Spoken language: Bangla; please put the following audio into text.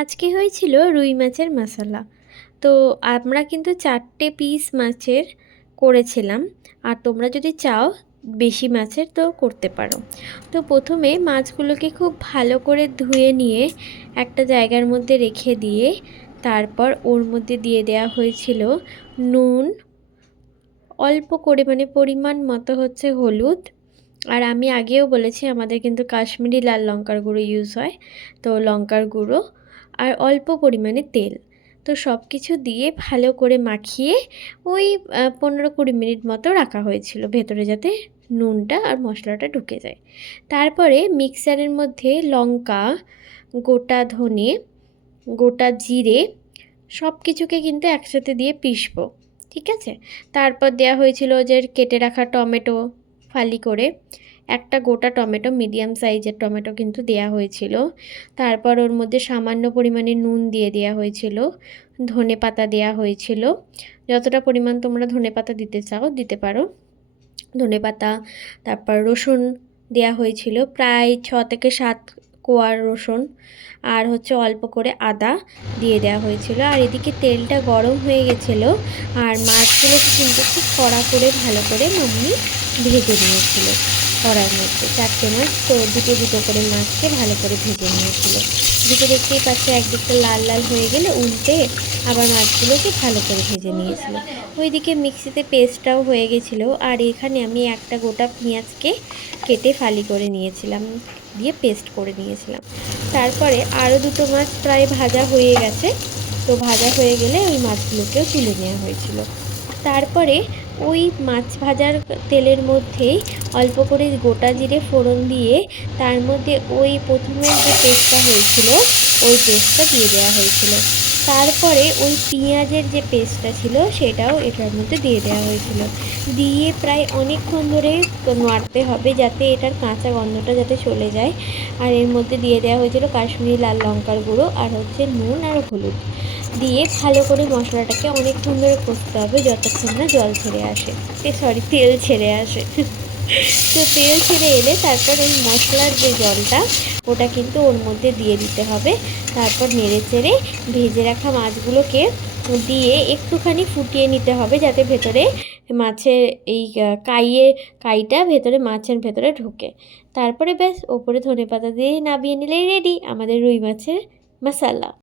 আজকে হয়েছিল রুই মাছের মশলা। তো আমরা কিন্তু 4টে পিস মাছের করেছিলাম, আর তোমরা যদি চাও বেশি মাছের তো করতে পারো। তো প্রথমে মাছগুলোকে খুব ভালো করে ধুয়ে নিয়ে একটা জায়গার মধ্যে রেখে দিয়ে তারপর ওর মধ্যে দিয়ে দেওয়া হয়েছিল নুন, অল্প করে মানে পরিমাণ মতো হচ্ছে হলুদ, আর আমি আগেও বলেছি আমাদের কিন্তু কাশ্মীরি লাল লঙ্কার গুঁড়ো ইউজ হয়, তো লঙ্কার গুঁড়ো আর অল্প পরিমাণে তেল। তো সব কিছু দিয়ে ভালো করে মাখিয়ে ওই 15-20 মিনিট মতো রাখা হয়েছিল ভেতরে, যাতে নুনটা আর মশলাটা ঢুকে যায়। তারপরে মিক্সারের মধ্যে লঙ্কা, গোটা ধনে, গোটা জিরে সব কিছুকে কিন্তু একসাথে দিয়ে পিষবো, ঠিক আছে। তারপর দেওয়া হয়েছিল যে কেটে রাখা টমেটো ফালি করে, একটা গোটা টমেটো, মিডিয়াম সাইজের টমেটো কিন্তু দেয়া হয়েছিল। তারপর ওর মধ্যে সামান্য পরিমাণে নুন দিয়ে দেওয়া হয়েছিল, ধনে পাতা দেওয়া হয়েছিল, যতটা পরিমাণ তোমরা ধনে পাতা দিতে চাও দিতে পারো ধনে পাতা। তারপর রসুন দেওয়া হয়েছিল, প্রায় 6 থেকে 7 কোয়া রসুন, আর হচ্ছে অল্প করে আদা দিয়ে দেওয়া হয়েছিল। আর এদিকে তেলটা গরম হয়ে গেছিলো, আর মাছগুলোকে কিন্তু খুব কড়া করে ভালো করে মাম্মি ভেজে নিয়েছিল। কড়ার মধ্যে 4টে মাছ, তো দুটো দুটো করে মাছকে ভালো করে ভেজে নিয়েছিল। এদিকে দেখতেই পাচ্ছি একদিকটা লাল লাল হয়ে গেলে উল্টে আবার মাছগুলোকে ভালো করে ভেজে নিয়েছিল। ওইদিকে মিক্সিতে পেস্টটাও হয়ে গেছিলো, আর এখানে আমি একটা গোটা পেঁয়াজকে কেটে ফালি করে নিয়েছিলাম, দিয়ে পেস্ট করে নিয়েছিলাম। তারপরে আরও দুটো মাছ প্রায় ভাজা হয়ে গেছে, তো ভাজা হয়ে গেলে ওই মাছগুলোকেও তুলে নেওয়া হয়েছিল। তারপরে ওই মাছ ভাজার তেলের মধ্যেই অল্প করে গোটা জিরে ফোড়ন দিয়ে তার মধ্যে ওই প্রথমের যে পেস্টটা হয়েছিল ওই পেস্টটা দিয়ে দেওয়া হয়েছিল। তারপরে ওই পেঁয়াজের যে পেস্টটা ছিল সেটাও এটার মধ্যে দিয়ে দেওয়া হয়েছিল, দিয়ে প্রায় অনেকক্ষণ ধরে নাড়তে হবে যাতে এটার কাঁচা গন্ধটা যাতে চলে যায়। আর এর মধ্যে দিয়ে দেওয়া হয়েছিল কাশ্মীরি লাল লঙ্কার গুঁড়ো, আর হচ্ছে নুন আর হলুদ দিয়ে ভালো করে মশলাটাকে অনেকক্ষণ ধরে কষতে হবে যতক্ষণ না জল ছেড়ে আসে, তেল ছেড়ে আসে। তো তেল ছেড়ে এলে তারপর ওই মশলার যে জলটা ওটা কিন্তু ওর মধ্যে দিয়ে দিতে হবে। তারপর নেড়ে চেড়ে ভেজে রাখা মাছগুলোকে দিয়ে একটুখানি ফুটিয়ে নিতে হবে যাতে ভেতরে মাছের এই কাইটা ভেতরে মাছের ভেতরে ঢোকে। তারপরে ব্যাস ওপরে ধনেপাতা দিয়ে নামিয়ে নিলেই রেডি আমাদের রুই মাছের মশলা।